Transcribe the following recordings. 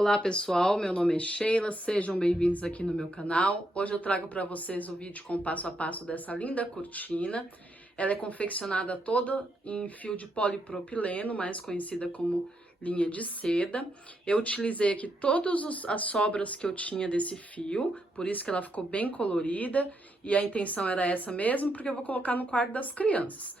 Olá pessoal, meu nome é Sheila, sejam bem-vindos aqui no meu canal. Hoje eu trago para vocês o vídeo com o passo a passo dessa linda cortina. Ela é confeccionada toda em fio de polipropileno, mais conhecida como linha de seda. Eu utilizei aqui todas as sobras que eu tinha desse fio, por isso que ela ficou bem colorida, e a intenção era essa mesmo, porque eu vou colocar no quarto das crianças.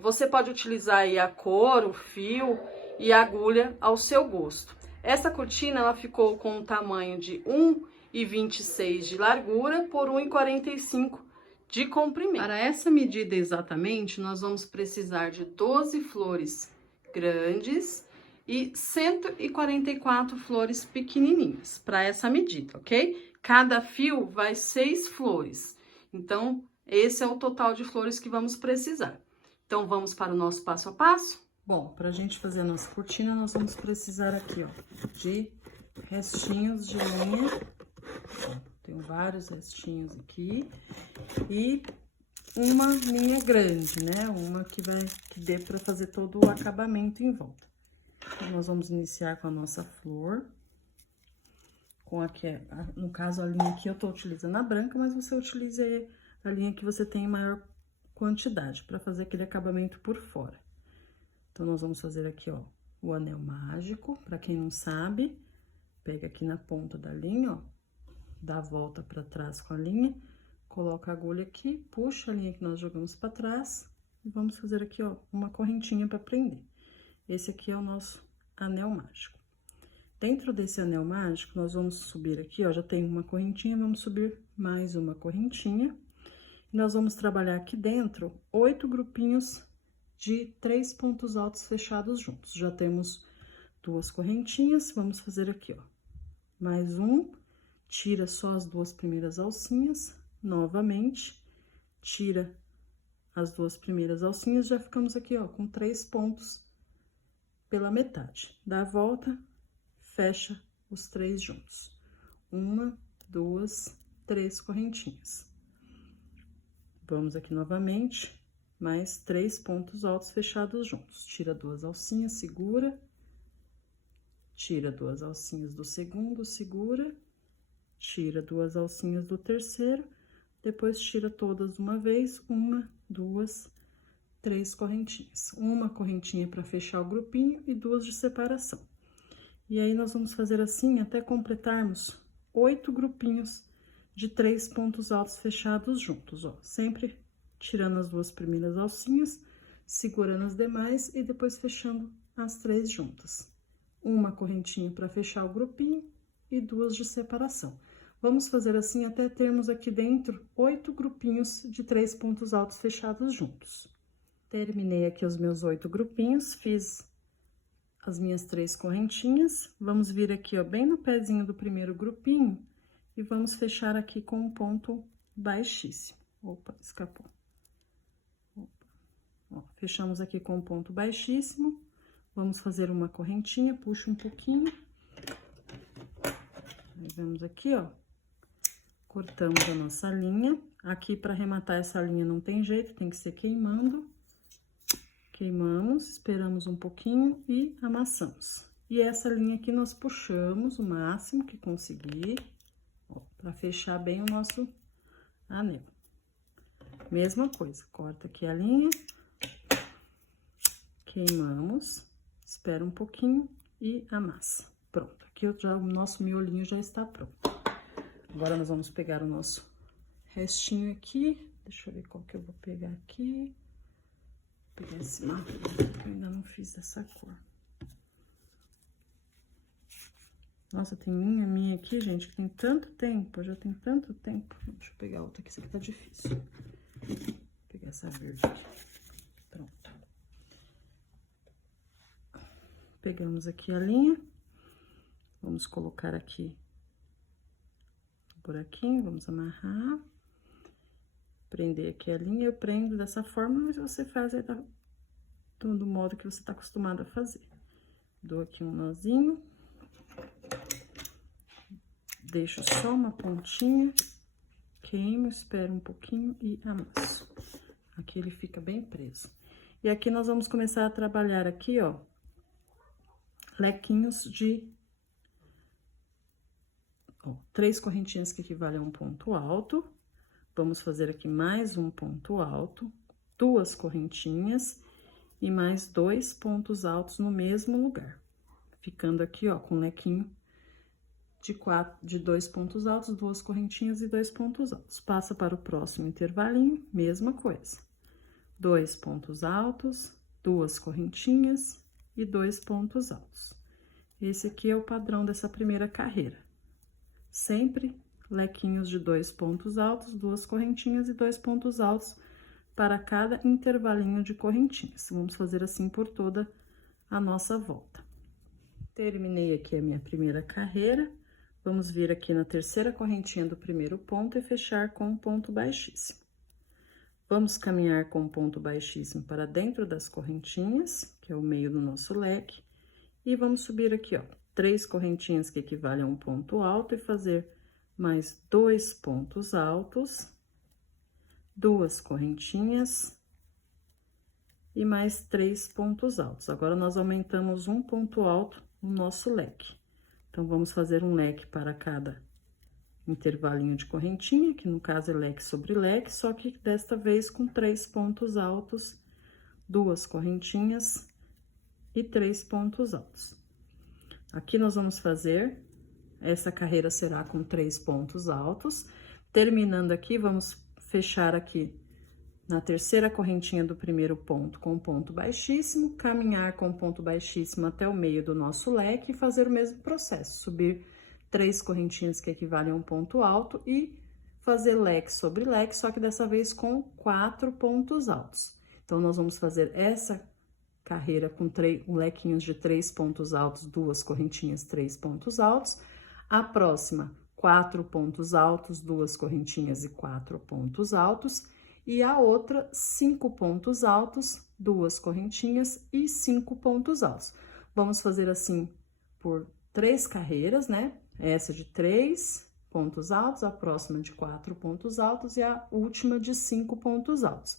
Você pode utilizar aí a cor, o fio e a agulha ao seu gosto. Essa cortina ela ficou com um tamanho de 1,26 de largura por 1,45 de comprimento. Para essa medida exatamente, nós vamos precisar de 12 flores grandes e 144 flores pequenininhas para essa medida, ok? Cada fio vai 6 flores. Então, esse é o total de flores que vamos precisar. Então, vamos para o nosso passo a passo? Bom, para a gente fazer a nossa cortina, nós vamos precisar aqui, ó, de restinhos de linha. Ó, tenho vários restinhos aqui. E uma linha grande, né? Uma que dê para fazer todo o acabamento em volta. Então, nós vamos iniciar com a nossa flor. Com aqui, no caso, a linha aqui eu tô utilizando a branca, mas você utilize a linha que você tem em maior quantidade, para fazer aquele acabamento por fora. Então, nós vamos fazer aqui, ó, o anel mágico. Pra quem não sabe, pega aqui na ponta da linha, ó, dá a volta pra trás com a linha, coloca a agulha aqui, puxa a linha que nós jogamos pra trás e vamos fazer aqui, ó, uma correntinha pra prender. Esse aqui é o nosso anel mágico. Dentro desse anel mágico, nós vamos subir aqui, ó, já tem uma correntinha, vamos subir mais uma correntinha. E nós vamos trabalhar aqui dentro 8 grupinhos de 3 pontos altos fechados juntos. Já temos 2 correntinhas, vamos fazer aqui, ó, mais um, tira só as 2 primeiras alcinhas, novamente, tira as 2 primeiras alcinhas, já ficamos aqui, ó, com 3 pontos pela metade. Dá a volta, fecha os 3 juntos. 1, 2, 3 correntinhas. Vamos aqui novamente, mais 3 pontos altos fechados juntos. Tira 2 alcinhas, segura. Tira 2 alcinhas do segundo, segura. Tira 2 alcinhas do terceiro. Depois, tira todas de uma vez. 1, 2, 3 correntinhas. Uma correntinha para fechar o grupinho e 2 de separação. E aí, nós vamos fazer assim até completarmos 8 grupinhos de 3 pontos altos fechados juntos, ó. Sempre tirando as 2 primeiras alcinhas, segurando as demais e depois fechando as 3 juntas. Uma correntinha para fechar o grupinho e 2 de separação. Vamos fazer assim até termos aqui dentro 8 grupinhos de 3 pontos altos fechados juntos. Terminei aqui os meus 8 grupinhos, fiz as minhas 3 correntinhas. Vamos vir aqui, ó, bem no pezinho do primeiro grupinho e vamos fechar aqui com um ponto baixíssimo. Opa, escapou. Ó, fechamos aqui com um ponto baixíssimo, vamos fazer uma correntinha, puxa um pouquinho. Aí, vamos aqui, ó, cortamos a nossa linha. Aqui, para arrematar essa linha, não tem jeito, tem que ser queimando. Queimamos, esperamos um pouquinho e amassamos. E essa linha aqui, nós puxamos o máximo que conseguir, ó, para fechar bem o nosso anel. Mesma coisa, corta aqui a linha. Queimamos, espera um pouquinho e amassa. Pronto, aqui o nosso miolinho já está pronto. Agora, nós vamos pegar o nosso restinho aqui. Deixa eu ver qual que eu vou pegar aqui. Vou pegar esse marrom, que eu ainda não fiz dessa cor. Nossa, tem linha minha aqui, gente, que tem tanto tempo, já tem tanto tempo. Deixa eu pegar outra aqui, essa aqui tá difícil. Vou pegar essa verde aqui. Pronto. Pegamos aqui a linha, vamos colocar aqui o buraquinho, vamos amarrar, prender aqui a linha. Eu prendo dessa forma, mas você faz aí do modo que você tá acostumado a fazer. Dou aqui um nozinho, deixo só uma pontinha, queimo, espero um pouquinho e amasso. Aqui ele fica bem preso. E aqui nós vamos começar a trabalhar aqui, ó, lequinhos de ó, 3 correntinhas que equivalem a um ponto alto. Vamos fazer aqui mais um ponto alto, 2 correntinhas e mais 2 pontos altos no mesmo lugar. Ficando aqui, ó, com um lequinho de 2 pontos altos, 2 correntinhas e 2 pontos altos. Passa para o próximo intervalinho, mesma coisa. 2 pontos altos, 2 correntinhas e 2 pontos altos. Esse aqui é o padrão dessa primeira carreira. Sempre lequinhos de 2 pontos altos, 2 correntinhas e 2 pontos altos para cada intervalinho de correntinhas. Vamos fazer assim por toda a nossa volta. Terminei aqui a minha primeira carreira. Vamos vir aqui na terceira correntinha do primeiro ponto e fechar com um ponto baixíssimo. Vamos caminhar com um ponto baixíssimo para dentro das correntinhas, que é o meio do nosso leque, e vamos subir aqui, ó, 3 correntinhas que equivalem a um ponto alto e fazer mais 2 pontos altos, 2 correntinhas e mais 3 pontos altos. Agora, nós aumentamos um ponto alto no nosso leque. Então, vamos fazer um leque para cada intervalinho de correntinha, que no caso é leque sobre leque, só que desta vez com 3 pontos altos, 2 correntinhas e 3 pontos altos. Aqui nós vamos fazer, essa carreira será com 3 pontos altos. Terminando aqui, vamos fechar aqui na terceira correntinha do primeiro ponto com ponto baixíssimo, caminhar com ponto baixíssimo até o meio do nosso leque e fazer o mesmo processo, subir 3 correntinhas que equivalem a um ponto alto e fazer leque sobre leque, só que dessa vez com 4 pontos altos. Então, nós vamos fazer essa carreira com lequinhos de 3 pontos altos, 2 correntinhas, 3 pontos altos. A próxima, 4 pontos altos, 2 correntinhas e 4 pontos altos. E a outra, 5 pontos altos, 2 correntinhas e 5 pontos altos. Vamos fazer assim por 3 carreiras, né? Essa de 3 pontos altos, a próxima de 4 pontos altos e a última de 5 pontos altos.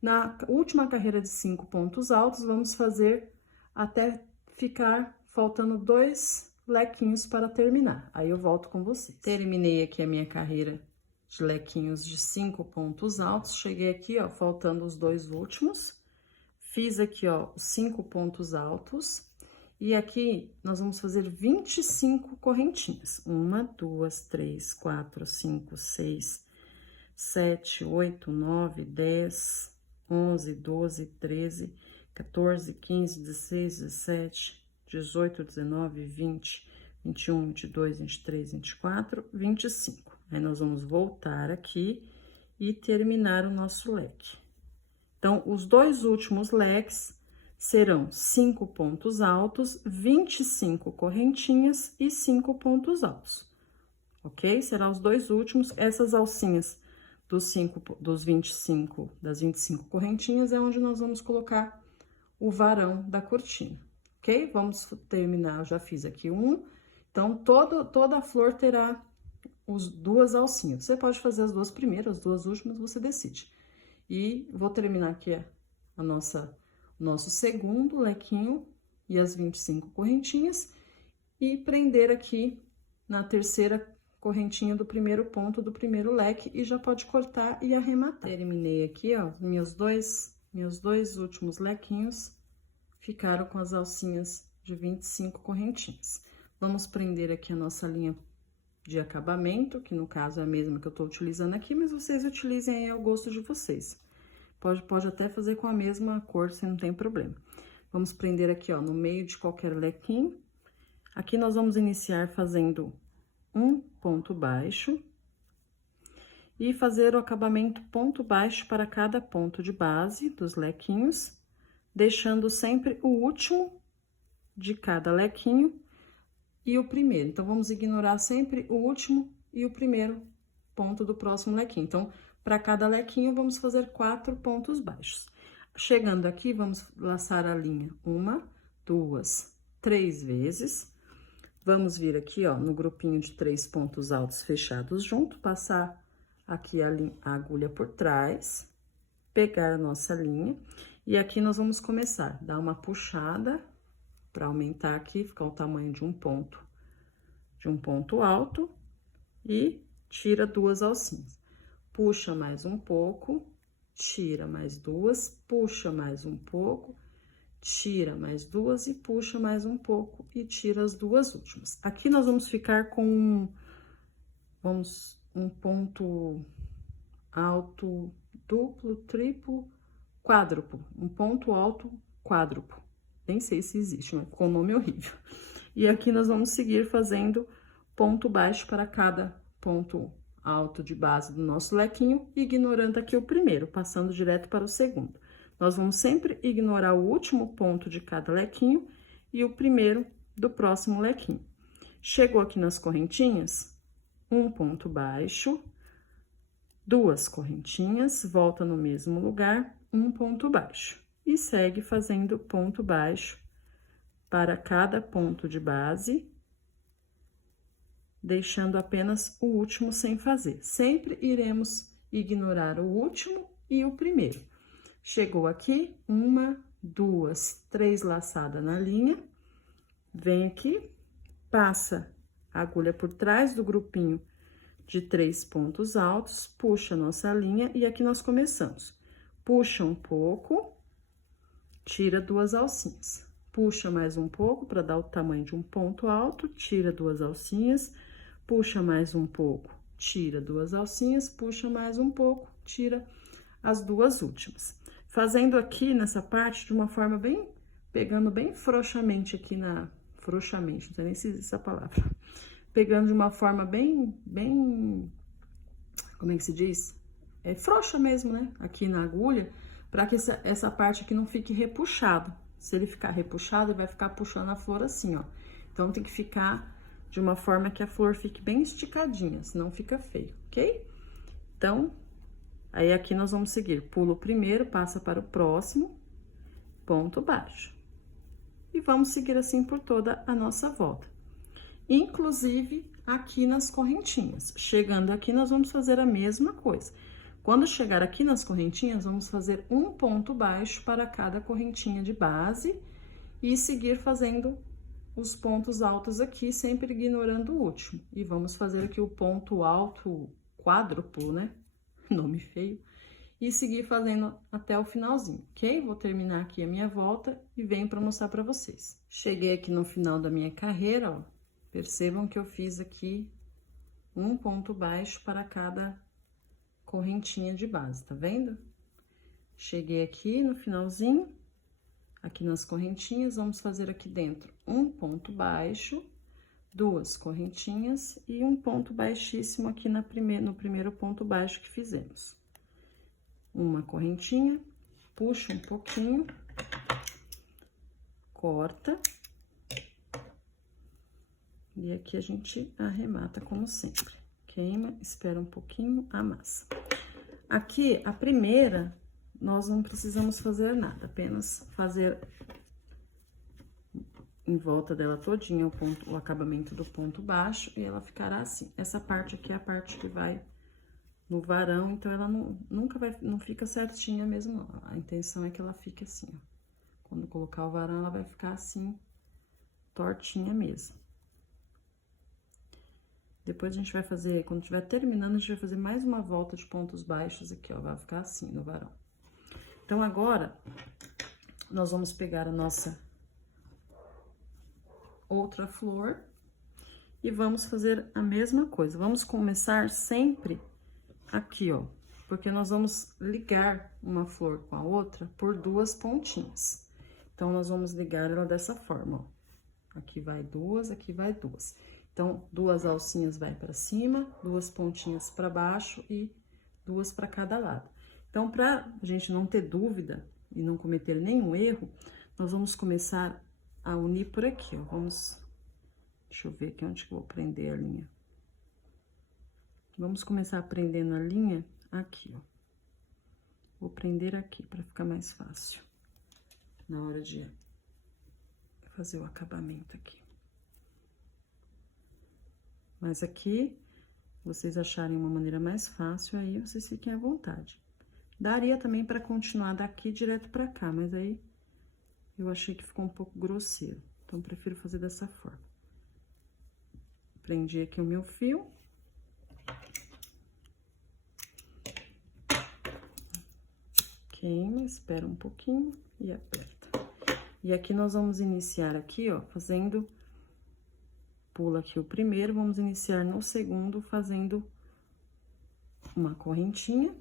Na última carreira de 5 pontos altos, vamos fazer até ficar faltando 2 lequinhos para terminar. Aí eu volto com vocês. Terminei aqui a minha carreira de lequinhos de 5 pontos altos. Cheguei aqui, ó, faltando os 2 últimos. Fiz aqui, ó, os 5 pontos altos. E aqui, nós vamos fazer 25 correntinhas. 1, 2, 3, 4, 5, 6, 7, 8, 9, 10, 11, 12, 13, 14, 15, 16, 17, 18, 19, 20, 21, 22, 23, 24, 25. Aí, nós vamos voltar aqui e terminar o nosso leque. Então, os 2 últimos leques serão 5 pontos altos, 25 correntinhas e 5 pontos altos, ok? Serão os 2 últimos. Essas alcinhas das 25 correntinhas é onde nós vamos colocar o varão da cortina, ok? Vamos terminar, eu já fiz aqui um. Então, toda a flor terá as 2 alcinhas. Você pode fazer as 2 primeiras, as 2 últimas, você decide. E vou terminar aqui o nosso segundo lequinho e as 25 correntinhas e prender aqui na terceira correntinha do primeiro ponto do primeiro leque e já pode cortar e arrematar. Terminei aqui, ó, meus dois últimos lequinhos ficaram com as alcinhas de 25 correntinhas. Vamos prender aqui a nossa linha de acabamento, que no caso é a mesma que eu tô utilizando aqui, mas vocês utilizem aí ao gosto de vocês. Pode até fazer com a mesma cor, se não tem problema. Vamos prender aqui, ó, no meio de qualquer lequinho. Aqui nós vamos iniciar fazendo um ponto baixo e fazer o acabamento ponto baixo para cada ponto de base dos lequinhos, deixando sempre o último de cada lequinho e o primeiro. Então, vamos ignorar sempre o último e o primeiro ponto do próximo lequinho. Então, para cada lequinho, vamos fazer 4 pontos baixos. Chegando aqui, vamos laçar a linha 1, 2, 3 vezes. Vamos vir aqui, ó, no grupinho de 3 pontos altos fechados junto, passar aqui a agulha por trás, pegar a nossa linha. E aqui nós vamos começar, dar uma puxada para aumentar aqui, ficar o tamanho de um ponto alto. e tira 2 alcinhas. Puxa mais um pouco, tira mais 2, puxa mais um pouco, tira mais 2 e puxa mais um pouco e tira as 2 últimas. Aqui nós vamos ficar com um ponto alto duplo, triplo, quádruplo, um ponto alto quádruplo. Nem sei se existe, mas ficou um nome horrível. E aqui nós vamos seguir fazendo ponto baixo para cada ponto alto de base do nosso lequinho, ignorando aqui o primeiro, passando direto para o segundo. Nós vamos sempre ignorar o último ponto de cada lequinho e o primeiro do próximo lequinho. Chegou aqui nas correntinhas, um ponto baixo, 2 correntinhas, volta no mesmo lugar, um ponto baixo. E segue fazendo ponto baixo para cada ponto de base, deixando apenas o último sem fazer. Sempre iremos ignorar o último e o primeiro. Chegou aqui, 1, 2, 3 laçadas na linha, vem aqui, passa a agulha por trás do grupinho de 3 pontos altos, puxa a nossa linha e aqui nós começamos. Puxa um pouco, tira 2 alcinhas. Puxa mais um pouco para dar o tamanho de um ponto alto, tira 2 alcinhas, puxa mais um pouco, tira 2 alcinhas, puxa mais um pouco, tira as 2 últimas. Fazendo aqui nessa parte de uma forma bem, pegando bem frouxamente aqui frouxamente, não sei nem se existe essa palavra. Pegando de uma forma bem, como é que se diz? É frouxa mesmo, né? Aqui na agulha, para que essa parte aqui não fique repuxado. Se ele ficar repuxado, ele vai ficar puxando a flor assim, ó. Então, tem que ficar de uma forma que a flor fique bem esticadinha, senão fica feio, ok? Então, aí aqui nós vamos seguir. Pula o primeiro, passa para o próximo, ponto baixo. E vamos seguir assim por toda a nossa volta. Inclusive, aqui nas correntinhas. Chegando aqui, nós vamos fazer a mesma coisa. Quando chegar aqui nas correntinhas, vamos fazer um ponto baixo para cada correntinha de base e seguir fazendo os pontos altos aqui, sempre ignorando o último. E vamos fazer aqui o ponto alto quádruplo, né? Nome feio. E seguir fazendo até o finalzinho, ok? Vou terminar aqui a minha volta e venho para mostrar para vocês. Cheguei aqui no final da minha carreira, ó. Percebam que eu fiz aqui um ponto baixo para cada correntinha de base, tá vendo? Cheguei aqui no finalzinho, aqui nas correntinhas, vamos fazer aqui dentro um ponto baixo, 2 correntinhas e um ponto baixíssimo aqui no primeiro ponto baixo que fizemos. Uma correntinha, puxa um pouquinho, corta. E aqui a gente arremata como sempre. Queima, espera um pouquinho, amassa. Aqui, a primeira, nós não precisamos fazer nada, apenas fazer em volta dela todinha o acabamento do ponto baixo e ela ficará assim. Essa parte aqui é a parte que vai no varão, então ela não fica certinha mesmo, não. A intenção é que ela fique assim, ó. Quando colocar o varão, ela vai ficar assim, tortinha mesmo. Depois a gente vai fazer, quando estiver terminando, a gente vai fazer mais uma volta de pontos baixos aqui, ó, vai ficar assim no varão. Então, agora, nós vamos pegar a nossa outra flor e vamos fazer a mesma coisa. Vamos começar sempre aqui, ó, porque nós vamos ligar uma flor com a outra por 2 pontinhas. Então, nós vamos ligar ela dessa forma, ó. Aqui vai 2, aqui vai 2. Então, 2 alcinhas vai para cima, 2 pontinhas para baixo e 2 para cada lado. Então, para a gente não ter dúvida e não cometer nenhum erro, nós vamos começar a unir por aqui, ó. Deixa eu ver aqui onde que eu vou prender a linha. Vamos começar prendendo a linha aqui, ó. Vou prender aqui para ficar mais fácil na hora de fazer o acabamento aqui. Mas aqui, vocês acharem uma maneira mais fácil, aí vocês fiquem à vontade. Daria também para continuar daqui direto para cá, mas aí eu achei que ficou um pouco grosseiro. Então, prefiro fazer dessa forma. Prendi aqui o meu fio. queima, espera um pouquinho e aperta. E aqui nós vamos iniciar aqui, ó, fazendo... Pula aqui o primeiro, vamos iniciar no segundo fazendo uma correntinha,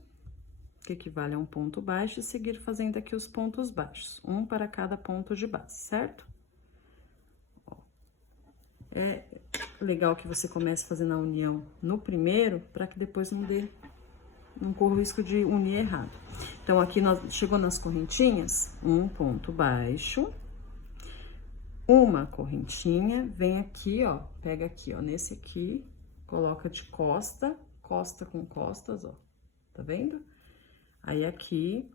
que equivale a um ponto baixo, e seguir fazendo aqui os pontos baixos, um para cada ponto de base, certo? Ó, é legal que você comece fazendo a união no primeiro, para que depois não corra o risco de unir errado. Então, aqui chegou nas correntinhas, um ponto baixo, uma correntinha, vem aqui, ó, pega aqui, ó, nesse aqui, coloca de costa, costa com costas, ó, tá vendo? Aí, aqui,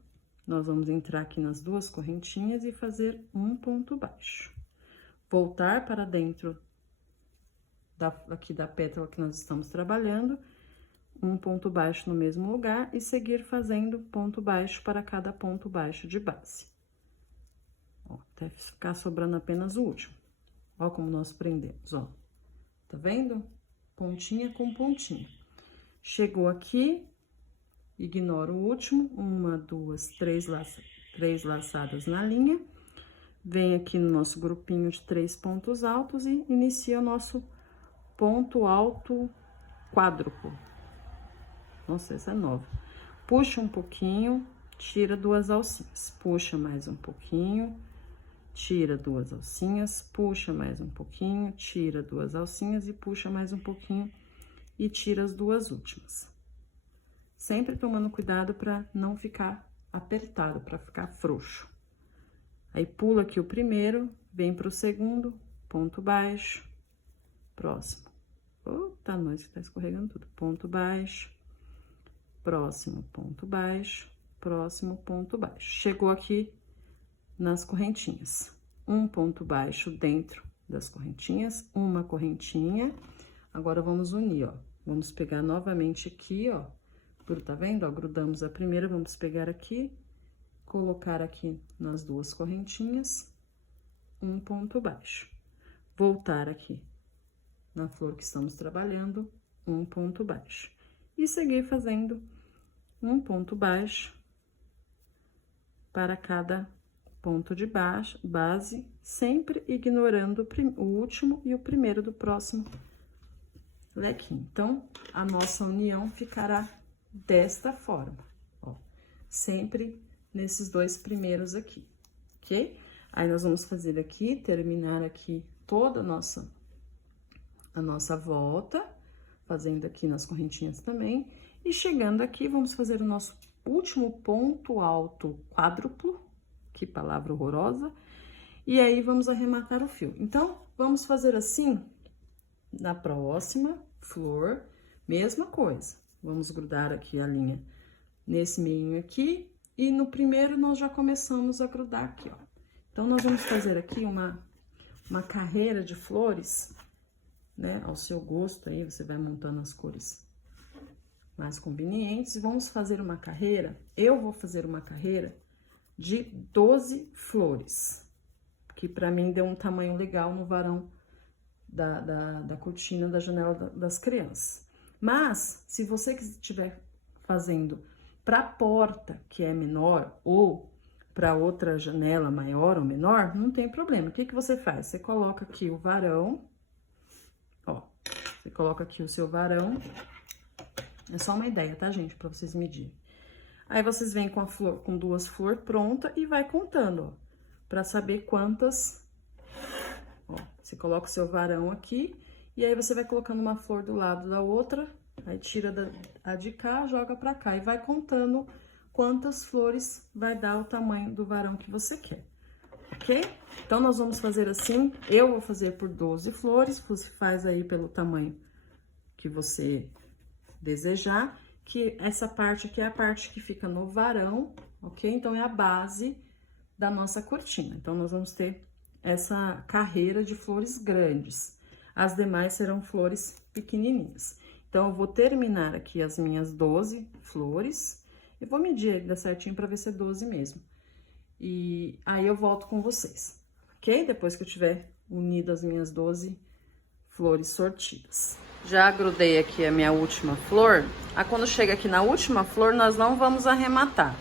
nós vamos entrar aqui nas duas correntinhas e fazer um ponto baixo. Voltar para dentro aqui da pétala que nós estamos trabalhando, um ponto baixo no mesmo lugar e seguir fazendo ponto baixo para cada ponto baixo de base. Ó, até ficar sobrando apenas o último. Ó como nós prendemos, ó. Tá vendo? Pontinha com pontinha. Chegou aqui, ignora o último, uma, duas, três laçadas na linha. Vem aqui no nosso grupinho de 3 pontos altos e inicia o nosso ponto alto quádruplo. Nossa, essa é nova. Puxa um pouquinho, tira 2 alcinhas. Puxa mais um pouquinho, tira 2 alcinhas. Puxa mais um pouquinho, tira 2 alcinhas e puxa mais um pouquinho e tira as 2 últimas. Sempre tomando cuidado para não ficar apertado, para ficar frouxo. Aí, pula aqui o primeiro, vem pro segundo, ponto baixo, próximo. Tá, nós que tá escorregando tudo. Ponto baixo, próximo ponto baixo, próximo ponto baixo. Chegou aqui nas correntinhas. Um ponto baixo dentro das correntinhas, uma correntinha. Agora, vamos unir, ó. Vamos pegar novamente aqui, ó. Tá vendo? Ó, grudamos a primeira, vamos pegar aqui, colocar aqui nas 2 correntinhas, um ponto baixo. Voltar aqui na flor que estamos trabalhando, um ponto baixo. E seguir fazendo um ponto baixo para cada ponto de base, sempre ignorando o último e o primeiro do próximo lequinho. Então, a nossa união ficará desta forma, ó, sempre nesses 2 primeiros aqui, ok? Aí, nós vamos fazer aqui, terminar aqui toda a nossa volta, fazendo aqui nas correntinhas também, e chegando aqui, vamos fazer o nosso último ponto alto quádruplo, que palavra horrorosa, e aí, vamos arrematar o fio. Então, vamos fazer assim, na próxima flor, mesma coisa. Vamos grudar aqui a linha nesse meinho aqui, e no primeiro nós já começamos a grudar aqui, ó. Então, nós vamos fazer aqui uma carreira de flores, né, ao seu gosto aí, você vai montando as cores mais convenientes, e vamos fazer uma carreira, eu vou fazer uma carreira de 12 flores, que pra mim deu um tamanho legal no varão da cortina da janela das crianças. Mas, se você estiver fazendo para a porta, que é menor, ou para outra janela maior ou menor, não tem problema. O que que você faz? Você coloca aqui o varão, ó, você coloca aqui o seu varão, é só uma ideia, tá, gente, para vocês medirem. Aí, vocês vêm com a flor, com 2 flores pronta e vai contando, ó, para saber quantas, ó, você coloca o seu varão aqui, e aí, você vai colocando uma flor do lado da outra, aí tira a de cá, joga pra cá, e vai contando quantas flores vai dar o tamanho do varão que você quer, ok? Então, nós vamos fazer assim, eu vou fazer por 12 flores, você faz aí pelo tamanho que você desejar, que essa parte aqui é a parte que fica no varão, ok? Então, é a base da nossa cortina. Então, nós vamos ter essa carreira de flores grandes. As demais serão flores pequenininhas. Então, eu vou terminar aqui as minhas 12 flores. Eu vou medir ainda certinho para ver se é 12 mesmo. E aí, eu volto com vocês, ok? Depois que eu tiver unido as minhas 12 flores sortidas. Já grudei aqui a minha última flor. Quando chega aqui na última flor, nós não vamos arrematar.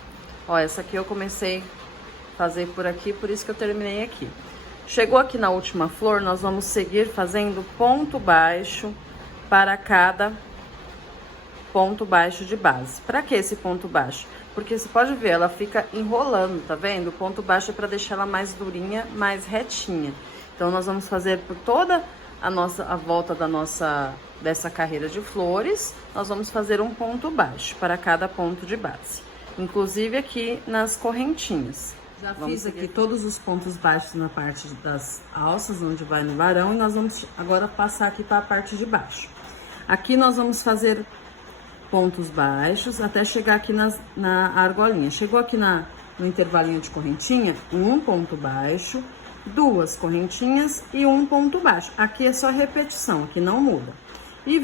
Ó, essa aqui eu comecei a fazer por aqui, por isso que eu terminei aqui. Chegou aqui na última flor, nós vamos seguir fazendo ponto baixo para cada ponto baixo de base. Para que esse ponto baixo? Porque você pode ver, ela fica enrolando, tá vendo? O ponto baixo é para deixar ela mais durinha, mais retinha. Então, nós vamos fazer por toda a volta dessa carreira de flores, nós vamos fazer um ponto baixo para cada ponto de base. Inclusive aqui nas correntinhas. Já fiz aqui todos os pontos baixos na parte das alças, onde vai no varão, e nós vamos agora passar aqui para a parte de baixo. Aqui nós vamos fazer pontos baixos até chegar aqui na argolinha. Chegou aqui no intervalinho de correntinha, um ponto baixo, duas correntinhas e um ponto baixo. Aqui é só repetição, aqui não muda. E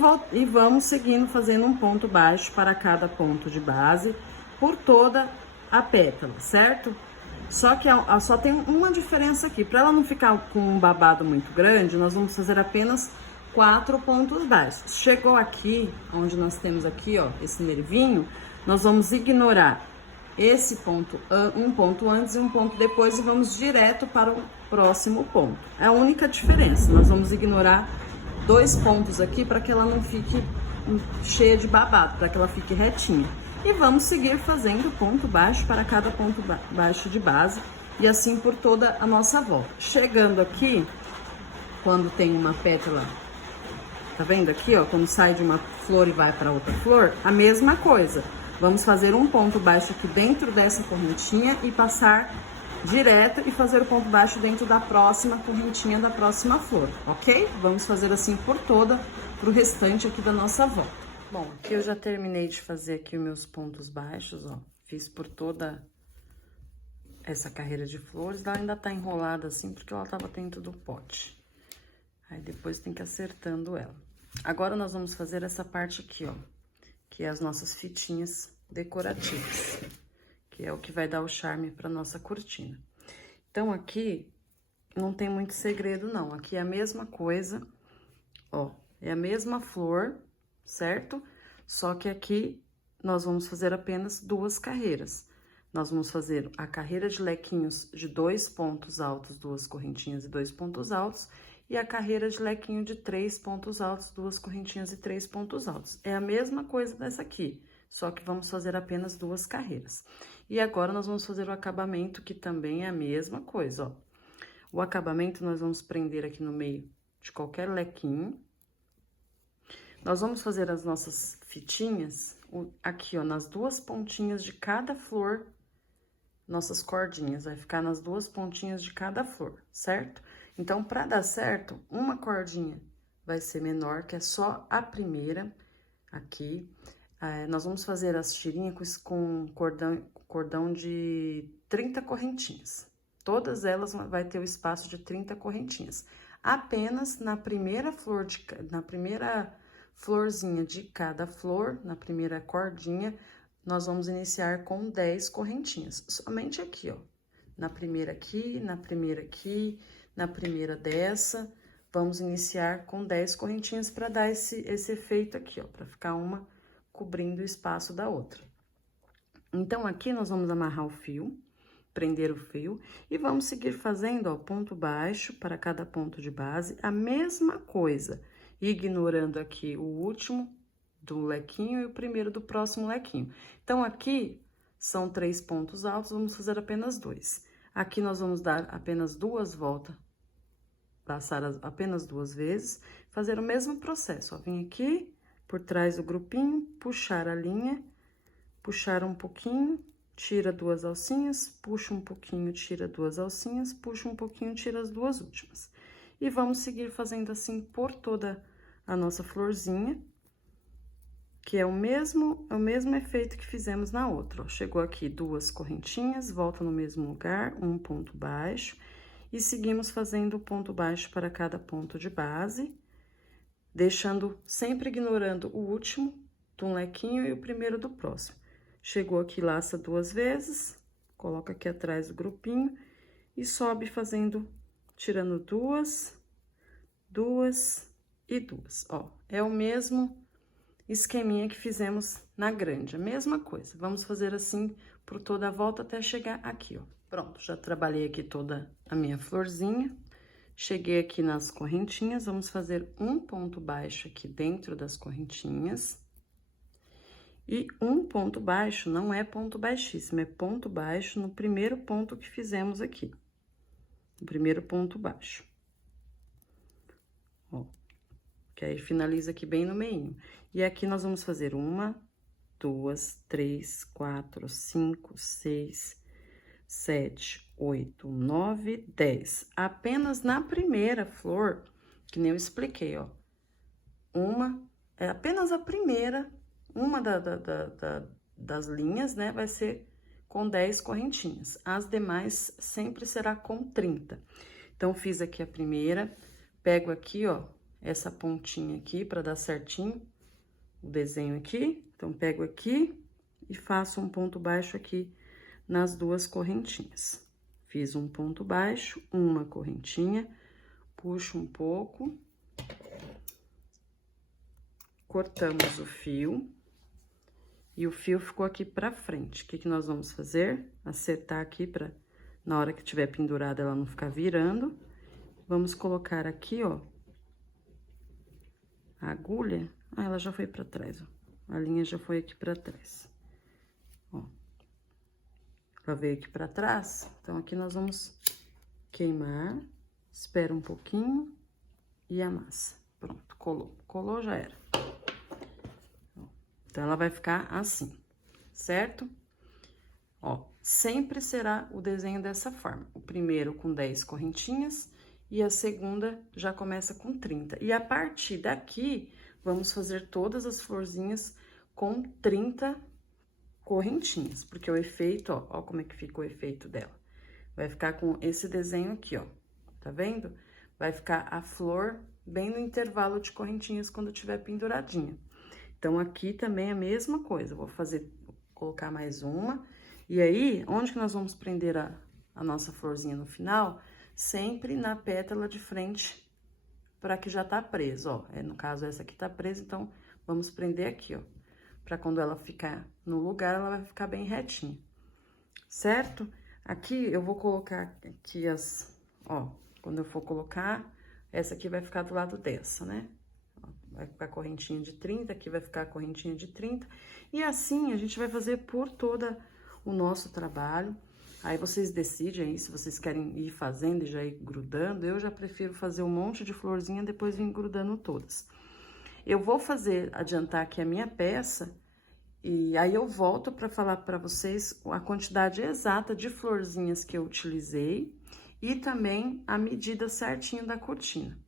vamos seguindo fazendo um ponto baixo para cada ponto de base por toda a pétala, certo? Só que só tem uma diferença aqui. Para ela não ficar com um babado muito grande, nós vamos fazer apenas 4 pontos baixos. Chegou aqui, onde nós temos aqui, ó, esse nervinho, nós vamos ignorar esse ponto, um ponto antes e um ponto depois, e vamos direto para o próximo ponto. É a única diferença. Nós vamos ignorar 2 pontos aqui para que ela não fique cheia de babado, para que ela fique retinha. E vamos seguir fazendo ponto baixo para cada ponto baixo de base, e assim por toda a nossa volta. Chegando aqui, quando tem uma pétala, tá vendo aqui, ó, quando sai de uma flor e vai para outra flor, a mesma coisa. Vamos fazer um ponto baixo aqui dentro dessa correntinha e passar direto e fazer o ponto baixo dentro da próxima correntinha da próxima flor, ok? Vamos fazer assim por toda, pro restante aqui da nossa volta. Bom, aqui eu já terminei de fazer aqui os meus pontos baixos, ó. Fiz por toda essa carreira de flores. Ela ainda tá enrolada assim, porque ela tava dentro do pote. Aí depois tem que ir acertando ela. Agora nós vamos fazer essa parte aqui, ó, que é as nossas fitinhas decorativas, que é o que vai dar o charme para nossa cortina. Então, aqui não tem muito segredo, não. Aqui é a mesma coisa, ó, é a mesma flor, certo? Só que aqui nós vamos fazer apenas 2 carreiras. Nós vamos fazer a carreira de lequinhos de 2 pontos altos, 2 correntinhas e 2 pontos altos, e a carreira de lequinho de 3 pontos altos, 2 correntinhas e 3 pontos altos. É a mesma coisa dessa aqui, só que vamos fazer apenas 2 carreiras. E agora, nós vamos fazer o acabamento, que também é a mesma coisa, ó. O acabamento, nós vamos prender aqui no meio de qualquer lequinho. Nós vamos fazer as nossas fitinhas aqui, ó, nas 2 pontinhas de cada flor, nossas cordinhas. Vai ficar nas 2 pontinhas de cada flor, certo? Então, para dar certo, uma cordinha vai ser menor, que é só a primeira aqui. Nós vamos fazer as tirinhas com cordão de 30 correntinhas. Todas elas vai ter o espaço de 30 correntinhas. Apenas na primeira florzinha de cada flor, na primeira cordinha, nós vamos iniciar com 10 correntinhas. Somente aqui, ó. Na primeira aqui, na primeira aqui, na primeira dessa, vamos iniciar com 10 correntinhas para dar esse efeito aqui, ó, para ficar uma cobrindo o espaço da outra. Então, aqui nós vamos amarrar o fio, prender o fio, e vamos seguir fazendo, ó, ponto baixo para cada ponto de base, a mesma coisa, ignorando aqui o último do lequinho e o primeiro do próximo lequinho. Então, aqui são 3 pontos altos, vamos fazer apenas 2. Aqui nós vamos dar apenas 2 voltas, passar apenas 2 vezes, fazer o mesmo processo, ó, vim aqui por trás do grupinho, puxar a linha, puxar um pouquinho, tira 2 alcinhas, puxa um pouquinho, tira 2 alcinhas, puxa um pouquinho, tira as 2 últimas. E vamos seguir fazendo assim por toda a nossa florzinha, que é o mesmo efeito que fizemos na outra, ó. Chegou aqui 2 correntinhas, volta no mesmo lugar, um ponto baixo, e seguimos fazendo o ponto baixo para cada ponto de base, deixando, sempre ignorando o último de um lequinho e o primeiro do próximo. Chegou aqui, laça 2 vezes, coloca aqui atrás do grupinho e sobe fazendo, tirando 2, 2 e 2, ó. É o mesmo esqueminha que fizemos na grande, a mesma coisa. Vamos fazer assim por toda a volta até chegar aqui, ó. Pronto, já trabalhei aqui toda a minha florzinha. Cheguei aqui nas correntinhas, vamos fazer um ponto baixo aqui dentro das correntinhas. E um ponto baixo não é ponto baixíssimo, é ponto baixo no primeiro ponto que fizemos aqui. O primeiro ponto baixo. Ó, que aí finaliza aqui bem no meio. E aqui nós vamos fazer 1, 2, 3, 4, 5, 6, 7, 8, 9, 10. Apenas na primeira flor, que nem eu expliquei, ó. É apenas a primeira, uma das linhas, né, vai ser com 10 correntinhas. As demais sempre será com 30. Então, fiz aqui a primeira, pego aqui, ó, essa pontinha aqui para dar certinho o desenho aqui. Então, pego aqui e faço um ponto baixo aqui nas duas correntinhas. Fiz um ponto baixo, uma correntinha, puxo um pouco, cortamos o fio e o fio ficou aqui pra frente. O que que nós vamos fazer? Acertar aqui pra, na hora que tiver pendurada, ela não ficar virando. Vamos colocar aqui, ó, a agulha. Ah, ela já foi pra trás, ó. A linha já foi aqui pra trás. Ó. Ela veio aqui pra trás, então aqui nós vamos queimar, espera um pouquinho e amassa. Pronto, colou. Colou, já era. Então, ela vai ficar assim, certo? Ó, sempre será o desenho dessa forma. O primeiro com 10 correntinhas e a segunda já começa com 30. E a partir daqui, vamos fazer todas as florzinhas com 30 correntinhas, porque o efeito, ó como é que fica o efeito dela. Vai ficar com esse desenho aqui, ó, tá vendo? Vai ficar a flor bem no intervalo de correntinhas quando tiver penduradinha. Então, aqui também é a mesma coisa, vou colocar mais uma. E aí, onde que nós vamos prender a nossa florzinha no final? Sempre na pétala de frente, para que já tá preso, ó. No caso, essa aqui tá presa, então, vamos prender aqui, ó. Pra quando ela ficar no lugar, ela vai ficar bem retinha, certo? Aqui, eu vou colocar aqui ó, quando eu for colocar, essa aqui vai ficar do lado dessa, né? Vai ficar a correntinha de 30, aqui vai ficar a correntinha de 30. E assim, a gente vai fazer por todo o nosso trabalho. Aí, vocês decidem aí, se vocês querem ir fazendo e já ir grudando. Eu já prefiro fazer um monte de florzinha, depois vir grudando todas. Eu vou adiantar aqui a minha peça, e aí eu volto para falar para vocês a quantidade exata de florzinhas que eu utilizei e também a medida certinho da cortina,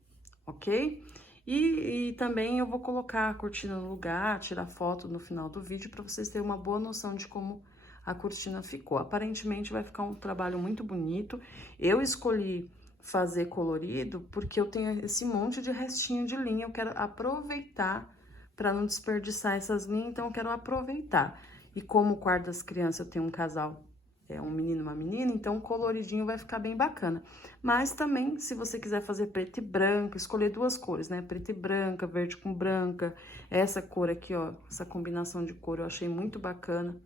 ok? E também eu vou colocar a cortina no lugar, tirar foto no final do vídeo para vocês terem uma boa noção de como a cortina ficou. Aparentemente vai ficar um trabalho muito bonito. Eu escolhi fazer colorido porque eu tenho esse monte de restinho de linha, eu quero aproveitar para não desperdiçar essas linhas, então eu quero aproveitar. E como o quarto das crianças eu tenho um casal, um menino e uma menina, então coloridinho vai ficar bem bacana. Mas também, se você quiser fazer preto e branco, escolher duas cores, né? Preto e branca, verde com branca, essa cor aqui, ó, essa combinação de cor eu achei muito bacana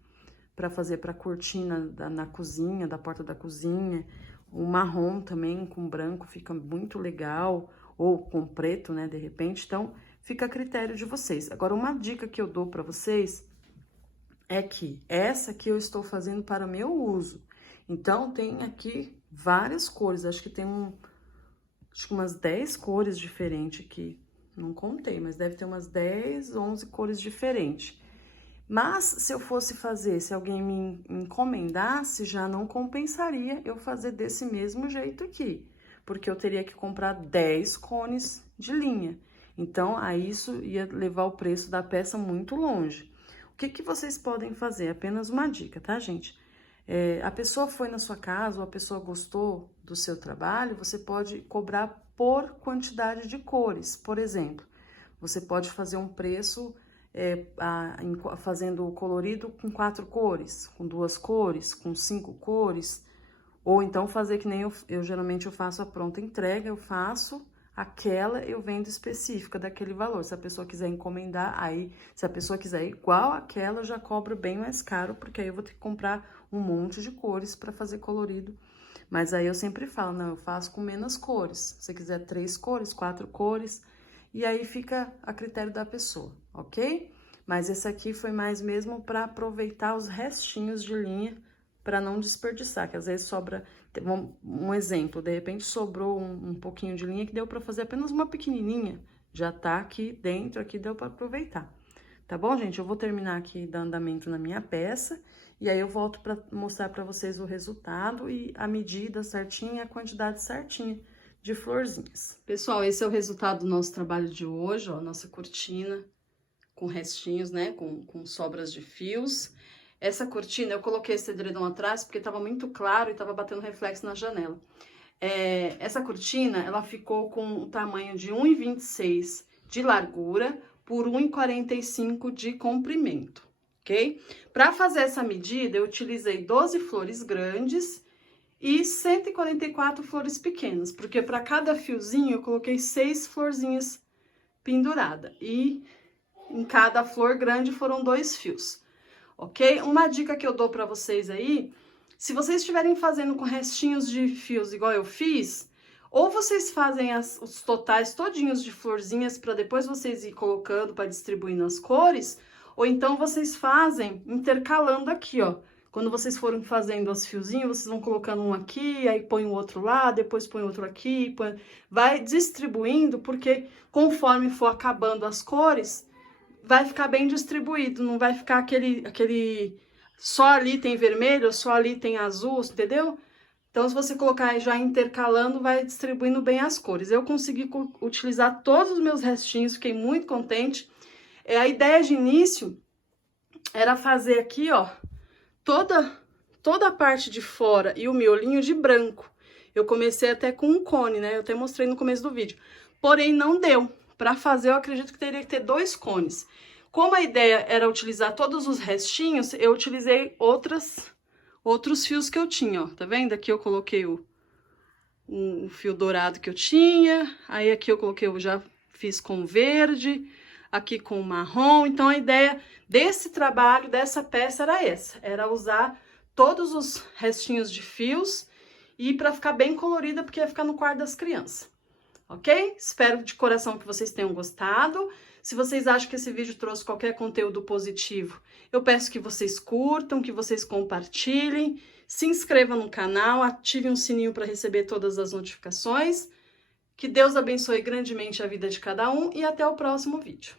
para fazer para cortina na cozinha, da porta da cozinha. O marrom também com branco fica muito legal, ou com preto, né, de repente. Então, fica a critério de vocês. Agora, uma dica que eu dou para vocês é que essa aqui eu estou fazendo para o meu uso. Então, tem aqui várias cores, acho que tem acho que umas 10 cores diferentes aqui. Não contei, mas deve ter umas 10, 11 cores diferentes. Mas, se eu fosse fazer, se alguém me encomendasse, já não compensaria eu fazer desse mesmo jeito aqui. Porque eu teria que comprar 10 cones de linha. Então, aí isso ia levar o preço da peça muito longe. O que que vocês podem fazer? Apenas uma dica, tá, gente? A pessoa foi na sua casa, ou a pessoa gostou do seu trabalho, você pode cobrar por quantidade de cores. Por exemplo, você pode fazer um preço fazendo o colorido com 4 cores, com 2 cores, com 5 cores, ou então fazer que nem eu geralmente eu faço a pronta entrega, eu faço aquela, eu vendo específica daquele valor. Se a pessoa quiser encomendar, aí, se a pessoa quiser igual aquela, eu já cobro bem mais caro, porque aí eu vou ter que comprar um monte de cores para fazer colorido. Mas aí eu sempre falo, não, eu faço com menos cores. Se você quiser 3 cores, 4 cores, e aí fica a critério da pessoa, ok? Mas esse aqui foi mais mesmo para aproveitar os restinhos de linha, para não desperdiçar, que às vezes sobra, um exemplo, de repente sobrou um pouquinho de linha que deu para fazer apenas uma pequenininha, já tá aqui dentro, aqui deu para aproveitar. Tá bom, gente? Eu vou terminar aqui dar andamento na minha peça, e aí eu volto para mostrar para vocês o resultado e a medida certinha, a quantidade certinha de florzinhas. Pessoal, esse é o resultado do nosso trabalho de hoje, ó, nossa cortina com restinhos, né, com sobras de fios. Essa cortina, eu coloquei esse edredom atrás porque tava muito claro e tava batendo reflexo na janela. Essa cortina, ela ficou com o tamanho de 1,26 de largura por 1,45 de comprimento, ok? Para fazer essa medida, eu utilizei 12 flores grandes e 144 flores pequenas, porque para cada fiozinho eu coloquei 6 florzinhas penduradas e em cada flor grande foram 2 fios, ok? Uma dica que eu dou para vocês aí, se vocês estiverem fazendo com restinhos de fios igual eu fiz, ou vocês fazem os totais todinhos de florzinhas para depois vocês ir colocando para distribuir nas cores, ou então vocês fazem intercalando aqui, ó. Quando vocês forem fazendo os fiozinhos, vocês vão colocando um aqui, aí põe o outro lá, depois põe outro aqui, vai distribuindo, porque conforme for acabando as cores, vai ficar bem distribuído, não vai ficar aquele só ali tem vermelho, só ali tem azul, entendeu? Então, se você colocar já intercalando, vai distribuindo bem as cores. Eu consegui utilizar todos os meus restinhos, fiquei muito contente. A ideia de início era fazer aqui, ó, toda a parte de fora e o miolinho de branco. Eu comecei até com um cone, né? Eu até mostrei no começo do vídeo. Porém, não deu. Para fazer, eu acredito que teria que ter 2 cones. Como a ideia era utilizar todos os restinhos, eu utilizei outros fios que eu tinha, ó. Tá vendo? Aqui eu coloquei um fio dourado que eu tinha. Aí aqui eu coloquei, eu já fiz com verde. Aqui com marrom. Então, a ideia desse trabalho, dessa peça era essa. Era usar todos os restinhos de fios e para ficar bem colorida, porque ia ficar no quarto das crianças. Ok? Espero de coração que vocês tenham gostado. Se vocês acham que esse vídeo trouxe qualquer conteúdo positivo, eu peço que vocês curtam, que vocês compartilhem, se inscrevam no canal, ativem o sininho para receber todas as notificações. Que Deus abençoe grandemente a vida de cada um e até o próximo vídeo.